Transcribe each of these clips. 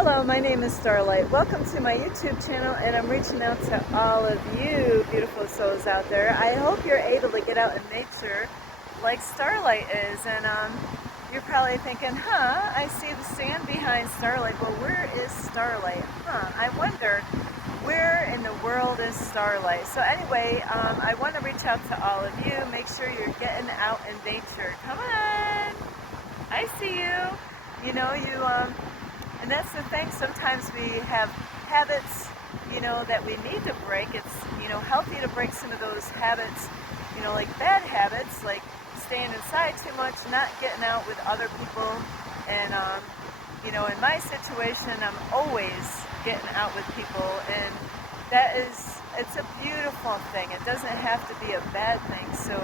Hello, my name is Starlight. Welcome to my YouTube channel, and I'm reaching out to all of you beautiful souls out there. I hope you're able to get out in nature like Starlight is. And you're probably thinking, I see the sand behind Starlight. Well, where is Starlight? I wonder, where in the world is Starlight? So anyway, I want to reach out to all of you. Make sure you're getting out in nature. Come on! I see you. And that's the thing. Sometimes we have habits, that we need to break. It's, healthy to break some of those habits, like bad habits, like staying inside too much, not getting out with other people. And, in my situation, I'm always getting out with people. And it's a beautiful thing. It doesn't have to be a bad thing. So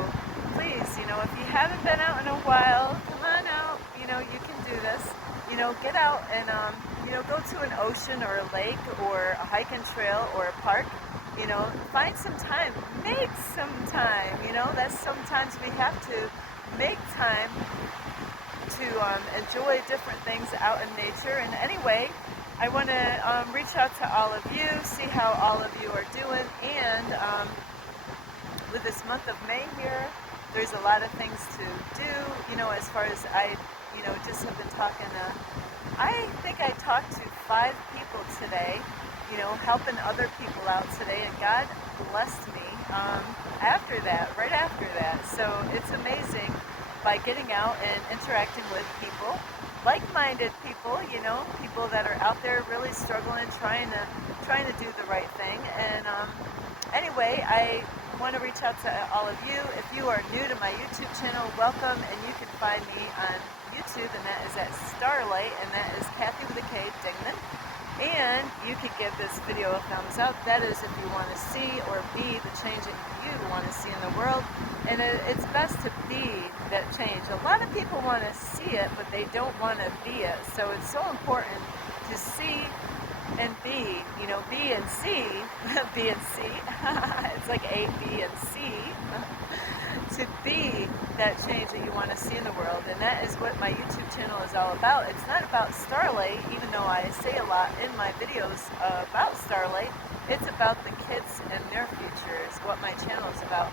please, if you haven't been out in a while, come on out. You can do this. Get out and, go to an ocean or a lake or a hiking trail or a park. Find some time. Make some time. That's sometimes we have to make time to enjoy different things out in nature. And anyway, I want to reach out to all of you, see how all of you are doing. And with this month of May here, there's a lot of things to do, as far as I just have been talking to, I think I talked to 5 people today, helping other people out today, and God blessed me right after that. So it's amazing by getting out and interacting with people, like-minded people, people that are out there really struggling, trying to do the right thing. And anyway, I want to reach out to all of you. If you are new to my YouTube channel, welcome, and you can find me on YouTube, and that is at Starlight, and that is Kathy with a K, Dingman. And you can give this video a thumbs up. That is if you want to see or be the change that you want to see in the world. And it's best to be that change. A lot of people want to see it, but they don't want to be it. So it's so important to see and be, B and C, B and C, it's like A, B, and C, to be that change that you want to see in the world. And that is what my YouTube channel is all about. It's not about Starlight, even though I say a lot in my videos about Starlight. It's about the kids and their future is what my channel is about.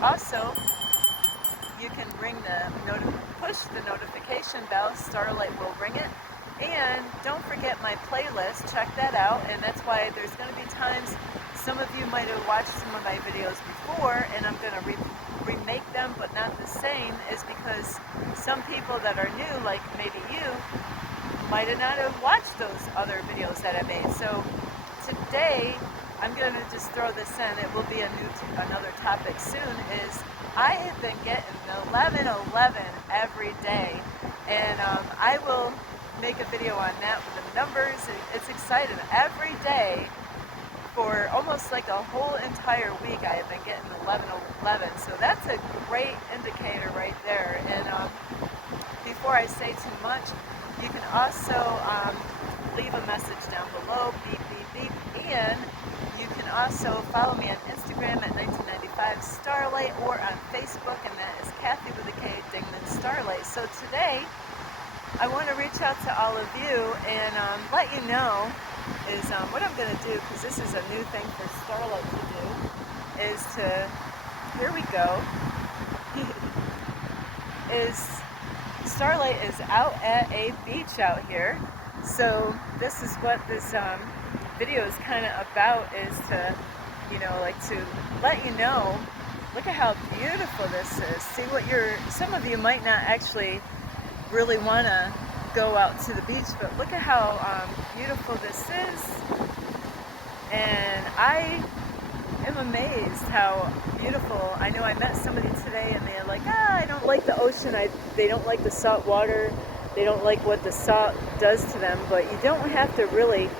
Also, you can push the notification bell. Starlight will ring it. And don't forget my playlist, check that out. And that's why there's going to be times, some of you might have watched some of my videos before, and I'm going to remake them, but not the same, is because some people that are new, like maybe you, might have not have watched those other videos that I made. So today, I'm going to just throw this in. It will be another topic soon, is I have been getting 11-11 every day. And I will make a video on that with the numbers. It's exciting. Every day for almost like a whole entire week I have been getting 11-11. So that's a great indicator right there. And before I say too much, you can also leave a message down below, beep, beep, beep. And you can also follow me on Instagram at 1995 Starlight, or on Facebook, and that is Kathy with a K, Dingman Starlight. So today, I want to reach out to all of you and let you know is what I'm going to do, because this is a new thing for Starlight to do, is to, here we go, is Starlight is out at a beach out here. So this is what this video is kind of about, is to, to let you know, look at how beautiful this is. See what some of you might not actually really want to go out to the beach, but look at how beautiful this is. And I am amazed how beautiful. I know I met somebody today and they're like, I don't like the ocean, they don't like the salt water, they don't like what the salt does to them. But you don't have to really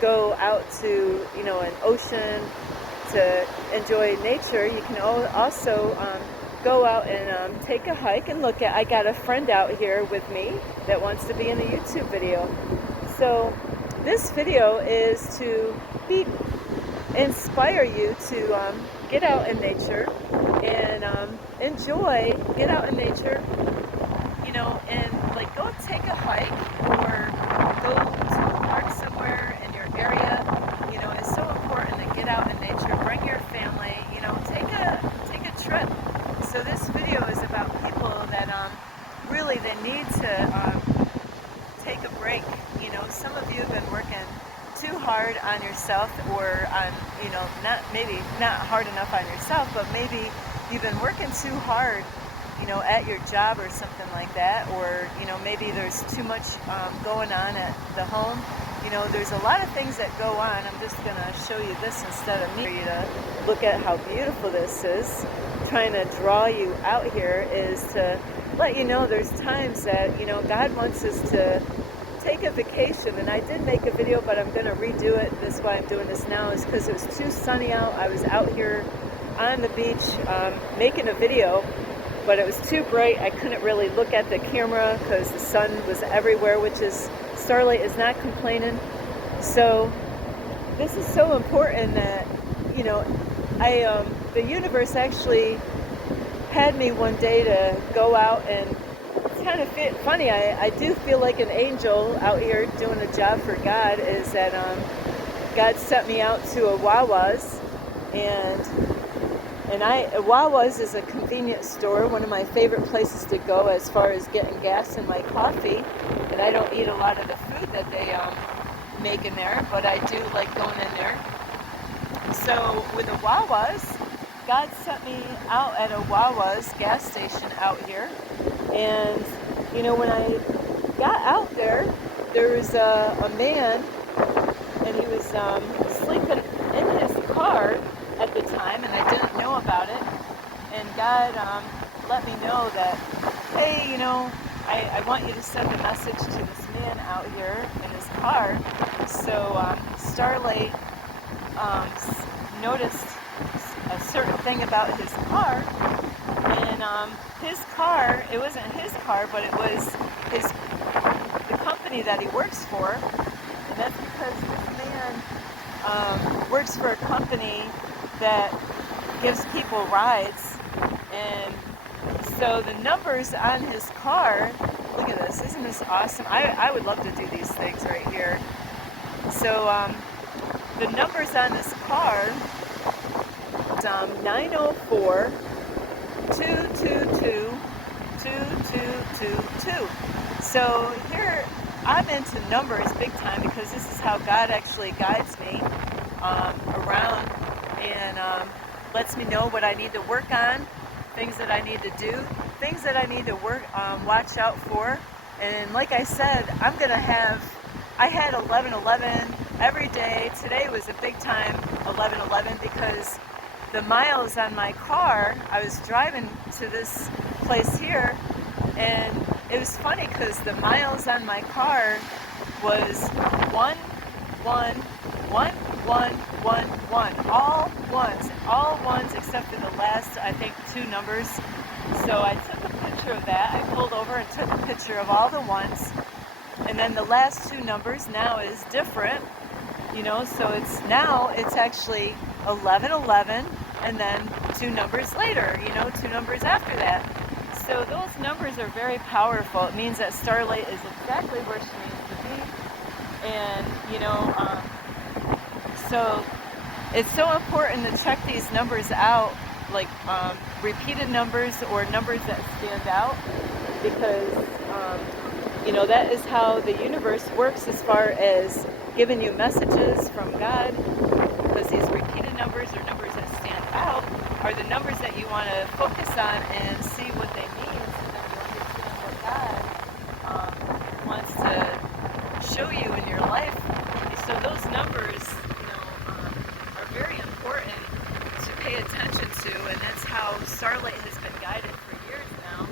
go out to an ocean to enjoy nature. You can also go out and take a hike and look at, I got a friend out here with me that wants to be in the YouTube video. So this video is to inspire you to get out in nature and enjoy, get out in nature, and like go take a hike or go to a park somewhere hard on yourself, or on, not hard enough on yourself, but maybe you've been working too hard, at your job or something like that, or, maybe there's too much going on at the home. There's a lot of things that go on. I'm just going to show you this instead of me, for you to look at how beautiful this is. Trying to draw you out here is to let you know there's times that, God wants us to take a vacation. And I did make a video, but I'm going to redo it. That's why I'm doing this now, is because it was too sunny out. I was out here on the beach making a video, but it was too bright. I couldn't really look at the camera because the sun was everywhere, which is, Starlight is not complaining. So this is so important that, the universe actually had me one day to go out, and it's kind of funny. I do feel like an angel out here doing a job for God. Is that God sent me out to a Wawa's, and Wawa's is a convenience store, one of my favorite places to go as far as getting gas in my coffee. And I don't eat a lot of the food that they make in there, but I do like going in there. So with the Wawa's, God sent me out at a Wawa's gas station out here. And, when I got out there, there was a man, and he was sleeping in his car at the time, and I didn't know about it. And God let me know that, hey, I want you to send a message to this man out here in his car. So Starlight noticed a certain thing about his car, and his car, it wasn't his car, but it was the company that he works for. And that's because this man works for a company that gives people rides. And so the numbers on his car, look at this, isn't this awesome? I would love to do these things right here. So the numbers on this car, 904 222 2222. So here, I'm into numbers big time, because this is how God actually guides me around, and lets me know what I need to work on, things that I need to do, things that I need to watch out for. And like I said, I had 1111 every day. Today was a big time 1111, because the miles on my car, I was driving to this place here, and it was funny because the miles on my car was 11111, all ones except for the last, I think, two numbers. So I took a picture of that. I pulled over and took a picture of all the ones, and then the last two numbers now is different, so it's actually 1111, and then two numbers later, two numbers after that. So those numbers are very powerful. It means that Starlight is exactly where she needs to be. And, so it's so important to check these numbers out, like repeated numbers or numbers that stand out, because, that is how the universe works as far as giving you messages from God, because these repeated numbers or numbers that stand out are the numbers that you want to focus on and see what they mean, so that you understand what God wants to show you in your life. So those numbers, are very important to pay attention to, and that's how Starlight has been guided for years now.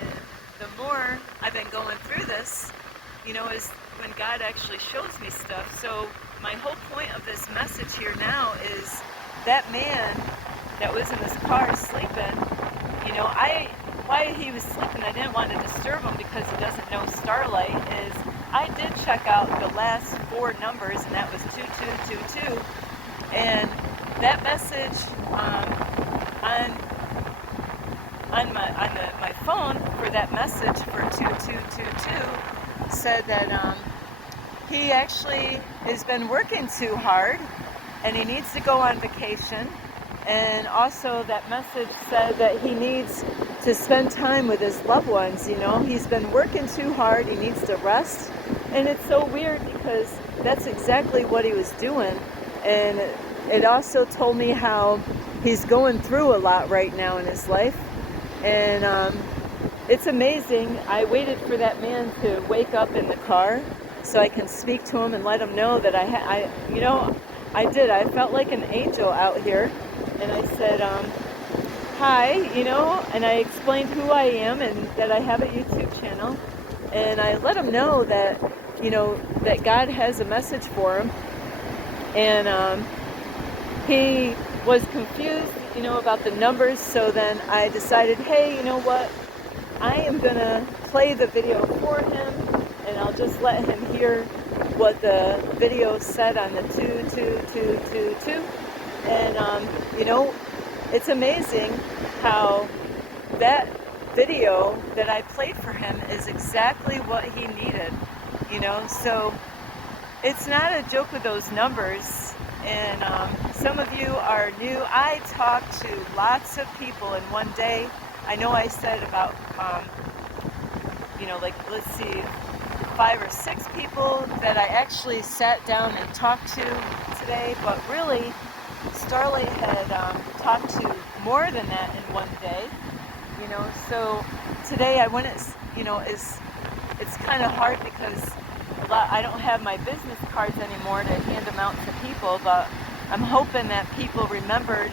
And the more I've been going through this, is when God actually shows me stuff. So my whole point of this message here now is that man that was in this car sleeping, why he was sleeping, I didn't want to disturb him because he doesn't know Starlight, is I did check out the last four numbers, and that was 2222, and that message on my phone for that message for 2222 said that he actually has been working too hard, and he needs to go on vacation. And also that message said that he needs to spend time with his loved ones. He's been working too hard, he needs to rest, And it's so weird because that's exactly what he was doing. And it also told me how he's going through a lot right now in his life. And it's amazing. I waited for that man to wake up in the car so I can speak to him and let him know that I did. I felt like an angel out here. And I said, hi, and I explained who I am and that I have a YouTube channel. And I let him know that, that God has a message for him. And he was confused, about the numbers. So then I decided, hey, you know what? I am going to play the video for him, and I'll just let him hear what the video said on the 22222. And, it's amazing how that video that I played for him is exactly what he needed, So it's not a joke with those numbers. And some of you are new. I talked to lots of people in one day. I know I said about, let's see, 5 or 6 people that I actually sat down and talked to today, but really, Starlight had talked to more than that in one day, So today I went, it's kind of hard because I don't have my business cards anymore to hand them out to people, but I'm hoping that people remembered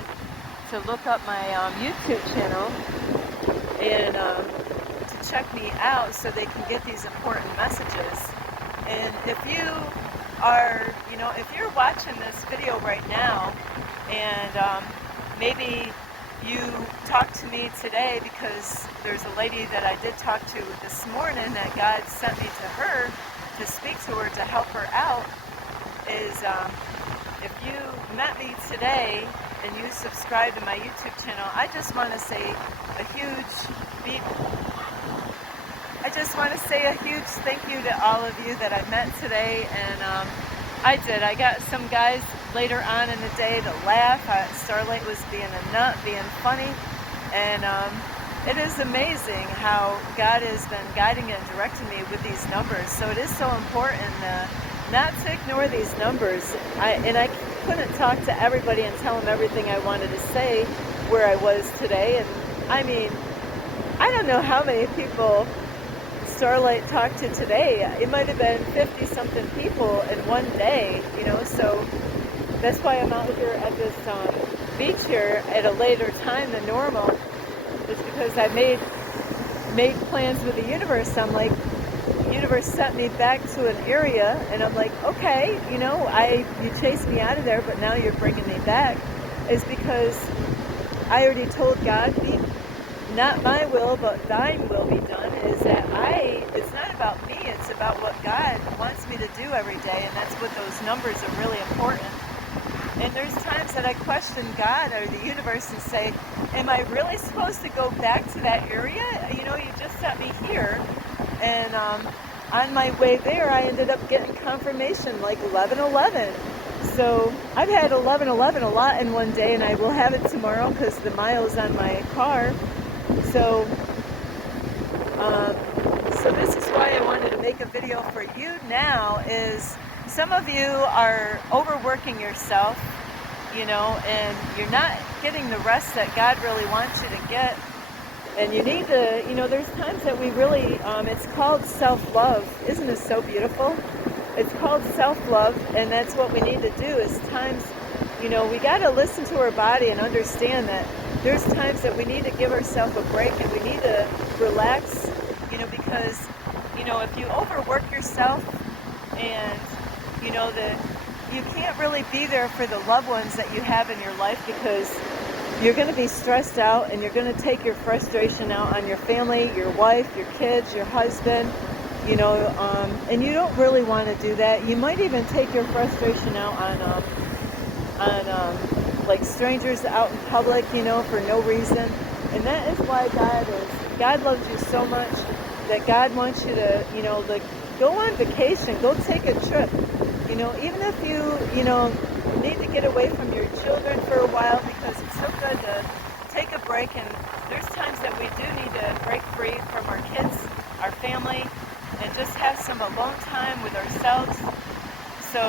to look up my YouTube channel and to check me out so they can get these important messages. And if you are, if you're watching this video right now and maybe you talked to me today because there's a lady that I did talk to this morning that God sent me to her to speak to her to help her out, is if you met me today and you subscribe to my YouTube channel, I just want to say a huge thank you to all of you that I met today. And I got some guys later on in the day to laugh. Starlight was being a nut, being funny, and it is amazing how God has been guiding and directing me with these numbers. So it is so important not to ignore these numbers. I couldn't talk to everybody and tell them everything I wanted to say where I was today. And I mean, I don't know how many people Starlight talked to today. It might have been 50-something people in one day, so that's why I'm out here at this beach here at a later time than normal. It's because I made plans with the universe. I'm like, the universe sent me back to an area, and I'm like, okay, you chased me out of there, but now you're bringing me back. Is because I already told God, not my will, but thine will be done. Is that it's not about me, it's about what God wants me to do every day, and that's what those numbers are really important. And there's times that I question God or the universe and say, am I really supposed to go back to that area? You just sent me here. And on my way there, I ended up getting confirmation like 11:11. So I've had 11:11 a lot in one day, and I will have it tomorrow because the miles on my car. So this is why I wanted to make a video for you now. Is some of you are overworking yourself, and you're not getting the rest that God really wants you to get. And you need to, there's times that we really, it's called self-love. Isn't this so beautiful? It's called self-love, and that's what we need to do is times, we got to listen to our body and understand that there's times that we need to give ourselves a break and we need to relax, because, if you overwork yourself and, you can't really be there for the loved ones that you have in your life because you're going to be stressed out and you're going to take your frustration out on your family, your wife, your kids, your husband, and you don't really want to do that. You might even take your frustration out on like strangers out in public, for no reason. And that is why God loves you so much that God wants you to, like, go on vacation, go take a trip. Even if you need to get away from your children for a while, because it's so good to take a break. And there's times that we do need to break free from our kids, our family, and just have some alone time with ourselves. So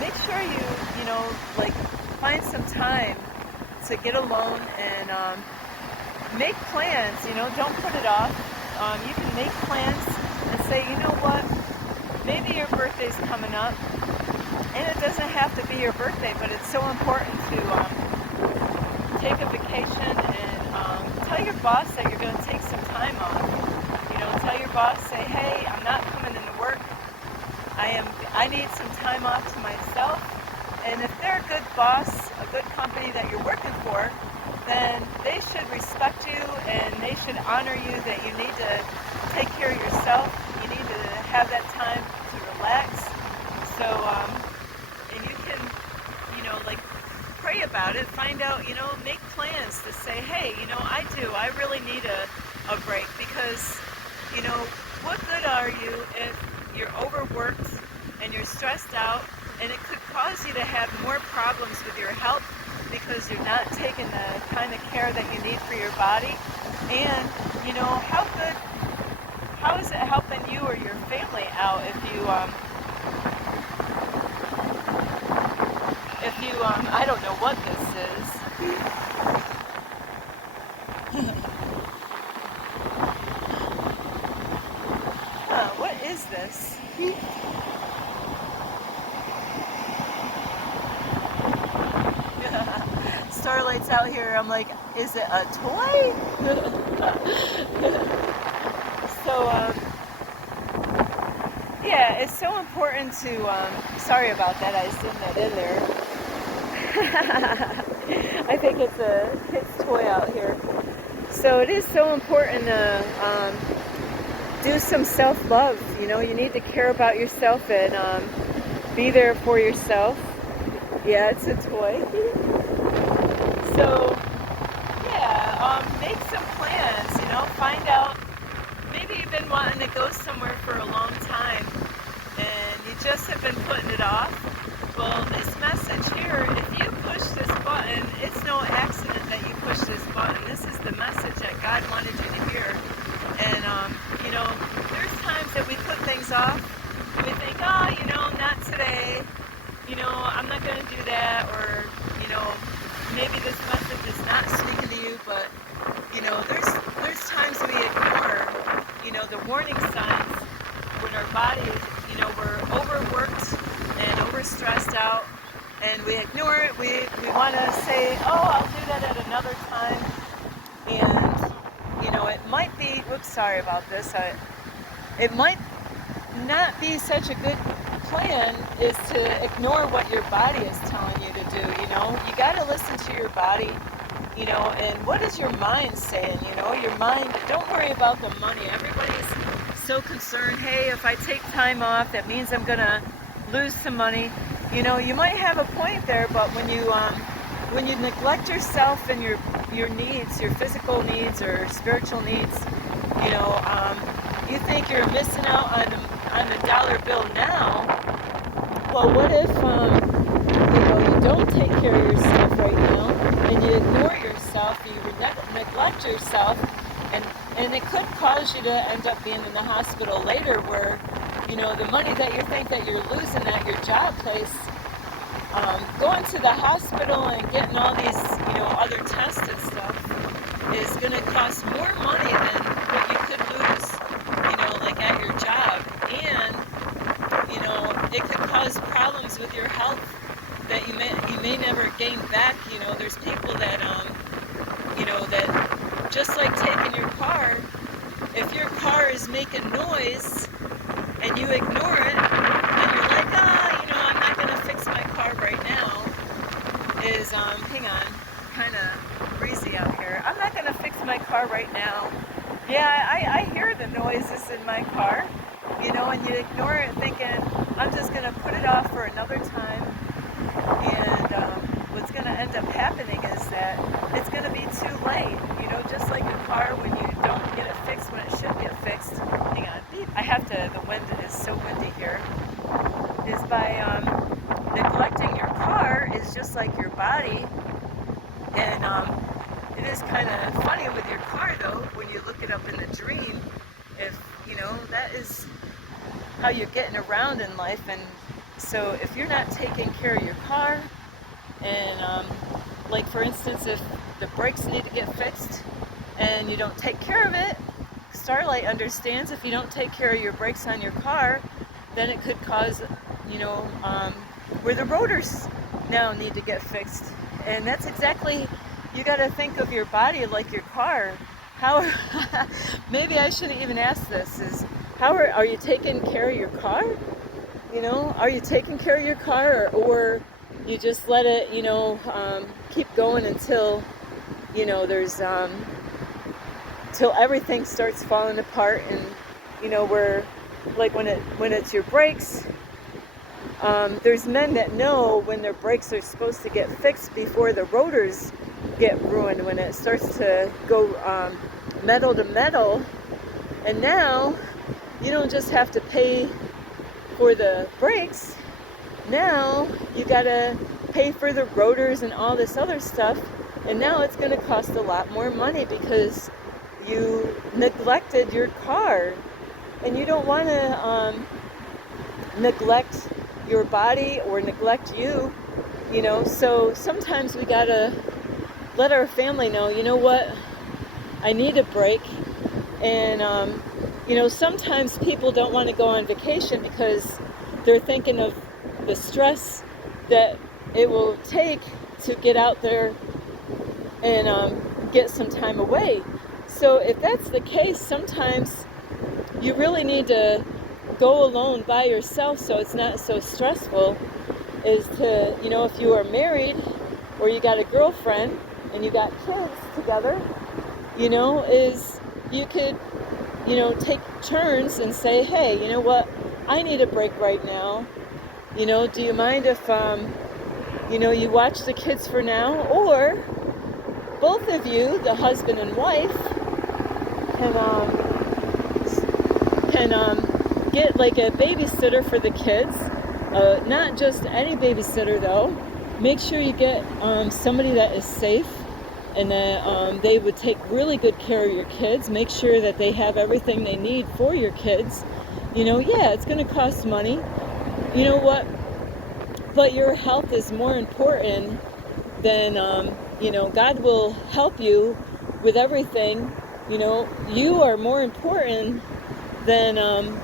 make sure you know, like find some time to get alone and make plans. You know, don't put it off. You can make plans and say, you know what, maybe your birthday's coming up, and it doesn't have to be your birthday, but it's so important to take a vacation and tell your boss that you're going to take some time off. You know, tell your boss, say, hey, I'm not coming into work. I need some time off to myself. And if they're a good boss, a good company that you're working for, then they should respect you and they should honor you that you need to take care of yourself. You need to have that time to relax. So, and you can, you know, like pray about it, find out, you know, make plans to say, hey, you know, I really need a break, because, you know, what good are you if you're overworked and you're stressed out, and it could cause you to have more problems with your health because you're not taking the kind of care that you need for your body. And, you know, how is it helping you or your family out if you, I don't know what this is. What is this? Starlight's out here. I'm like, is it a toy? So, yeah, it's so important to, sorry about that, I sent that in there. I think it's a kid's toy out here. So it is so important to do some self-love. You know, you need to care about yourself and be there for yourself. Yeah, it's a toy. So, yeah, make some plans, you know, find out, maybe you've been wanting to go somewhere for a long time and you just have been putting it off. Well, this message here, if you push this button, it's no accident that you push this button. This is the message that God wanted you to hear. And, you know, there's times that we put things off. We think, oh, you know, not today. You know, I'm not going to do that. Or, you know, maybe this message is not speaking to you. But, you know, there's times we ignore, you know, the warning signs when our bodies, you know, we're overworked and overstressed out, and we ignore it. We want to say, oh, I'll do that at another time. And, you know, it might be, oops, sorry about this. It might not be such a good plan is to ignore what your body is telling you to do. You know, you got to listen to your body. You know, and what is your mind saying? You know, your mind, don't worry about the money. Everybody's so concerned, hey, if I take time off, that means I'm going to lose some money. You know, you might have a point there, but when you neglect yourself and your needs, your physical needs or spiritual needs, you know, you think you're missing out on the dollar bill now. Well, what if, you know, you don't take care of yourself right now, and you ignore yourself, you neglect yourself, and it could cause you to end up being in the hospital later, where, you know, the money that you think that you're losing at your job place, going to the hospital and getting all these, you know, other tests and stuff is going to cost more money than what you could lose, you know, like at your job. And, you know, it could cause problems with your health that you may never gain back. You know, there's people that, you know, that just like taking your car, if your car is making noise and you ignore it, and you're like, you know, I'm not going to fix my car right now, is, hang on, kind of breezy out here. I'm not going to fix my car right now. Yeah, I hear the noises in my car, you know, and you ignore it thinking, I'm just going to put it off for another time. And what's going to end up happening is that it's going to be too late. You know, just like a car, when you don't get it fixed when it should get fixed. Hang on, I have to, the wind is so windy here. Is by neglecting your car is just like your body. And it is kind of funny with your car, though, when you look it up in the dream. If, you know, that is how you're getting around in life. And so if you're not taking care of your car, and like for instance, if the brakes need to get fixed and you don't take care of it, Starlight understands if you don't take care of your brakes on your car, then it could cause, you know, where the rotors now need to get fixed. And that's exactly, you got to think of your body like your car. How, maybe I shouldn't even ask this, is how are you taking care of your car? You know, are you taking care of your car, or you just let it, you know, keep going until, you know, there's, till everything starts falling apart. And, you know, where, like when it's your brakes, there's men that know when their brakes are supposed to get fixed before the rotors get ruined, when it starts to go metal to metal. And now you don't just have to pay for the brakes, now you gotta pay for the rotors and all this other stuff. And now it's going to cost a lot more money because you neglected your car. And you don't want to neglect your body or neglect you, you know. So sometimes we gotta let our family know, you know what, I need a break. And you know, sometimes people don't want to go on vacation because they're thinking of the stress that it will take to get out there and get some time away. So if that's the case, sometimes you really need to go alone by yourself so it's not so stressful. Is to, you know, if you are married or you got a girlfriend and you got kids together, you know, is you could, you know, take turns and say, hey, you know what, I need a break right now. You know, do you mind if, you know, you watch the kids for now? Or both of you, the husband and wife, can get like a babysitter for the kids. Not just any babysitter though. Make sure you get somebody that is safe and that they would take really good care of your kids. Make sure that they have everything they need for your kids. You know, yeah, it's going to cost money. You know what? But your health is more important than, you know, God will help you with everything. You know, you are more important than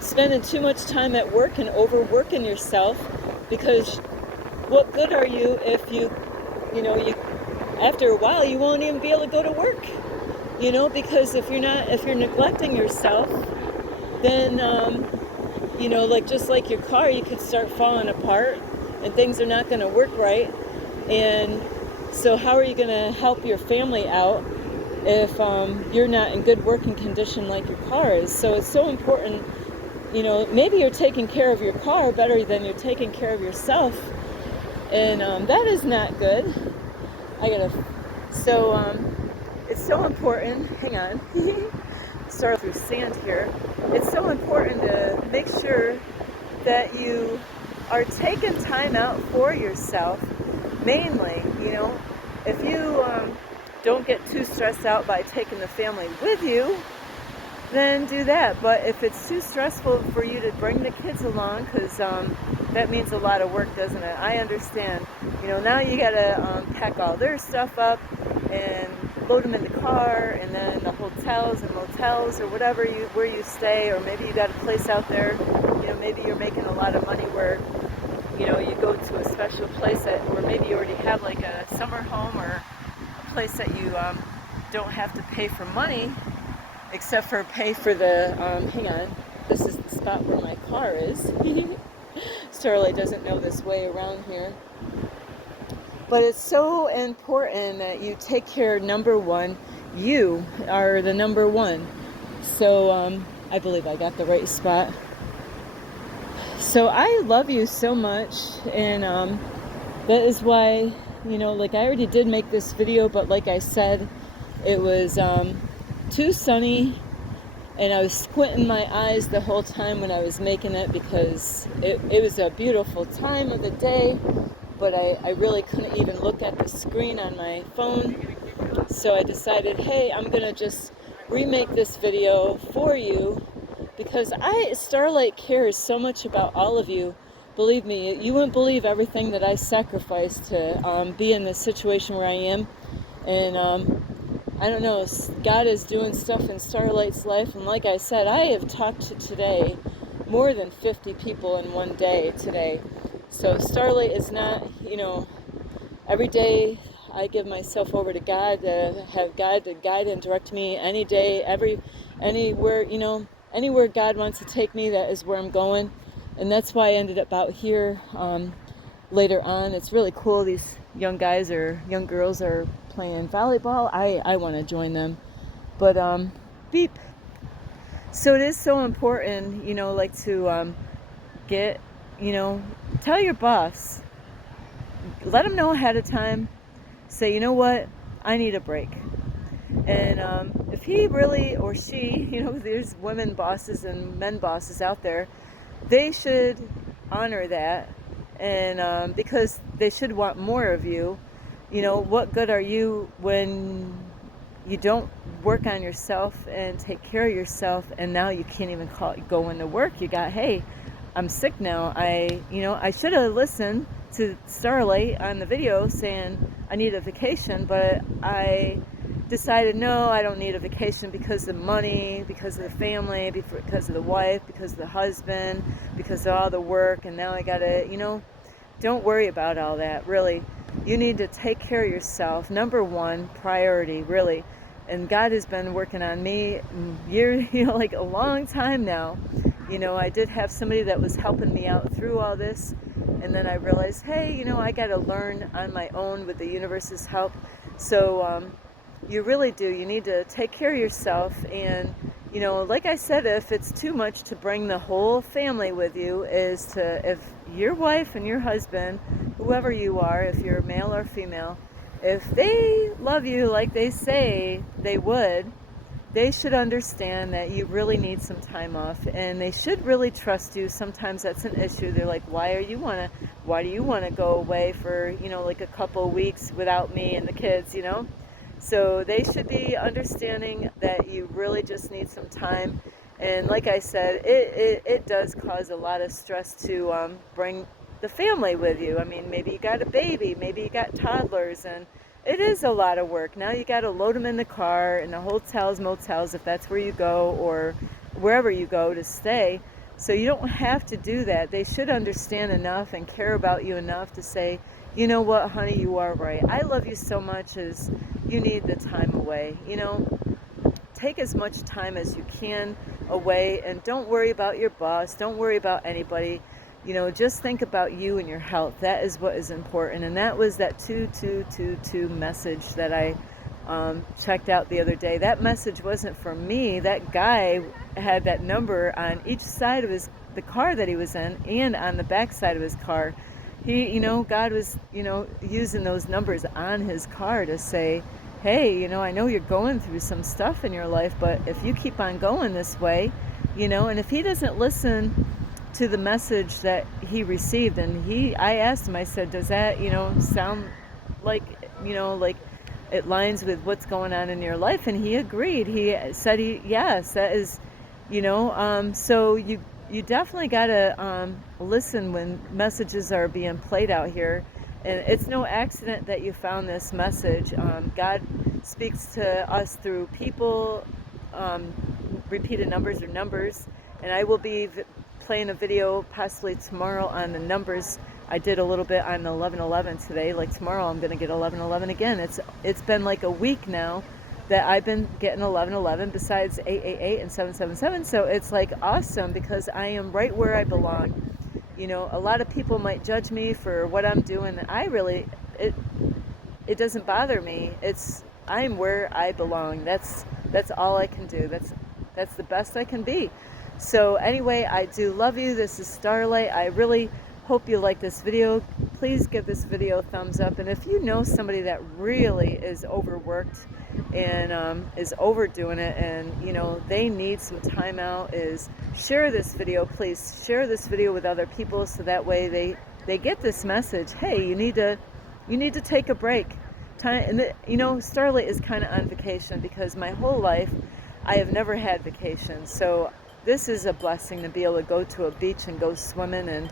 spending too much time at work and overworking yourself. Because what good are you if you know, after a while you won't even be able to go to work. You know, because if you're neglecting yourself, then you know, like just like your car, you could start falling apart and things are not going to work right. And so how are you going to help your family out if you're not in good working condition like your car is? So it's so important, you know, maybe you're taking care of your car better than you're taking care of yourself. And that is not good. So it's so important, hang on, start through sand here. It's so important to make sure that you are taking time out for yourself, mainly. You know, if you don't get too stressed out by taking the family with you, then do that. But if it's too stressful for you to bring the kids along, because that means a lot of work, doesn't it? I understand. You know, now you gotta pack all their stuff up and load them in the car, and then the hotels and motels or whatever where you stay, or maybe you got a place out there. You know, maybe you're making a lot of money where, you know, you go to a special place or maybe you already have like a summer home or a place that you don't have to pay for money, except for pay for the, hang on, this is the spot where my car is. Starlight doesn't know this way around here. But it's so important that you take care, number one, you are the number one. So I believe I got the right spot. So I love you so much, and that is why, you know, like I already did make this video, but like I said, it was too sunny, and I was squinting my eyes the whole time when I was making it, because it was a beautiful time of the day, but I really couldn't even look at the screen on my phone. So I decided, hey, I'm gonna just remake this video for you because Starlight cares so much about all of you. Believe me, you wouldn't believe everything that I sacrificed to be in this situation where I am. And I don't know, God is doing stuff in Starlight's life. And like I said, I have talked to today more than 50 people in one day today. So Starlight is not, every day I give myself over to God, to have God to guide and direct me any day, anywhere, anywhere God wants to take me, that is where I'm going. And that's why I ended up out here later on. It's really cool. These young guys or young girls are playing volleyball. I want to join them. But beep. So it is so important, like to get, tell your boss, let them know ahead of time. Say, you know what, I need a break. And if he really, or she, there's women bosses and men bosses out there, they should honor that. And because they should want more of you. What good are you when you don't work on yourself and take care of yourself, and now you can't even go into work? You got, hey, I'm sick now. I should have listened to Starlight on the video saying I need a vacation, but I decided no, I don't need a vacation because of the money, because of the family, because of the wife, because of the husband, because of all the work, and now I gotta, don't worry about all that, really. You need to take care of yourself. Number one priority, really. And God has been working on me like a long time now. I did have somebody that was helping me out through all this, and then I realized, hey, I got to learn on my own with the universe's help. So you really do. You need to take care of yourself. And, like I said, if it's too much to bring the whole family with you, if your wife and your husband, whoever you are, if you're male or female, if they love you like they say they would, they should understand that you really need some time off, and they should really trust you. Sometimes that's an issue. They're like, why do you want to go away for, like a couple of weeks without me and the kids, So they should be understanding that you really just need some time. And like I said, it does cause a lot of stress to bring the family with you. I mean, maybe you got a baby, maybe you got toddlers, and it is a lot of work. Now you got to load them in the car, in the hotels, motels, if that's where you go, or wherever you go to stay. So you don't have to do that. They should understand enough and care about you enough to say, you know what, honey, you are right. I love you so much as you need the time away. Take as much time as you can away, and don't worry about your boss. Don't worry about anybody. Just think about you and your health. That is what is important. And that was that 2222 message that I checked out the other day. That message wasn't for me. That guy had that number on each side of the car that he was in, and on the back side of his car. He, God was, using those numbers on his car to say, hey, I know you're going through some stuff in your life, but if you keep on going this way, and if he doesn't listen to the message that he received, and I asked him, I said, does that, sound like, like it lines with what's going on in your life? And he agreed. He said, yes, that is, so you definitely got to listen when messages are being played out here. And it's no accident that you found this message. God speaks to us through people, repeated numbers or numbers. And I will be playing a video possibly tomorrow on the numbers. I did a little bit on 1111 today. Like tomorrow I'm going to get 1111 again. It's been like a week now that I've been getting 1111 besides 888 and 777. So it's like awesome because I am right where I belong. A lot of people might judge me for what I'm doing. It doesn't bother me. I'm where I belong. That's all I can do. That's the best I can be. So anyway, I do love you. This is Starlight. I really hope you like this video. Please give this video a thumbs up. And if you know somebody that really is overworked and is overdoing it, and they need some time out, share this video. Please share this video with other people so that way they get this message. Hey, you need to take a break. Starlight is kind of on vacation because my whole life I have never had vacation. So this is a blessing to be able to go to a beach and go swimming. And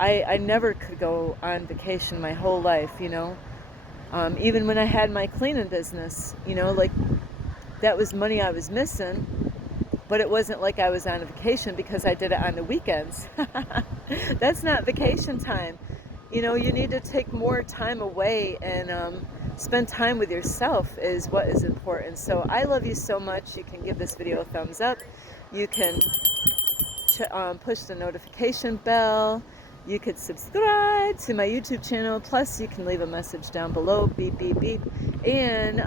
I never could go on vacation my whole life, even when I had my cleaning business, like that was money I was missing. But it wasn't like I was on a vacation because I did it on the weekends. That's not vacation time. You need to take more time away and spend time with yourself is what is important. So I love you so much. You can give this video a thumbs up. You can push the notification bell. You could subscribe to my YouTube channel. Plus, you can leave a message down below. Beep, beep, beep. And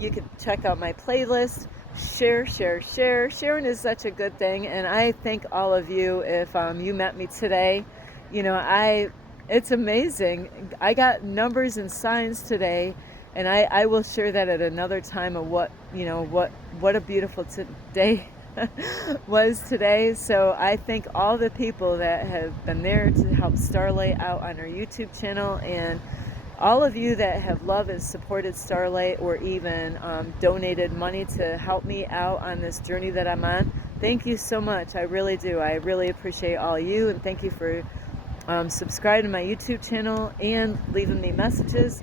you could check out my playlist. Share, share, share. Sharing is such a good thing. And I thank all of you if you met me today. It's amazing. I got numbers and signs today. And I will share that at another time of what a beautiful day was today. So I thank all the people that have been there to help Starlight out on her YouTube channel, and all of you that have loved and supported Starlight, or even donated money to help me out on this journey that I'm on. Thank you so much. I really do. I really appreciate all you, and thank you for subscribing to my YouTube channel and leaving me messages.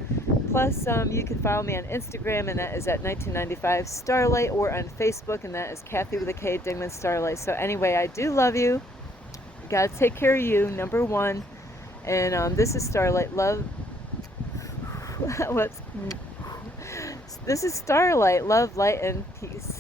Plus, you can follow me on Instagram, and that is at 1995 Starlight, or on Facebook, and that is Kathy with a K, Dingman Starlight. So anyway, I do love you. You gotta take care of you, number one. And this is Starlight. Love. This is Starlight. Love, light, and peace.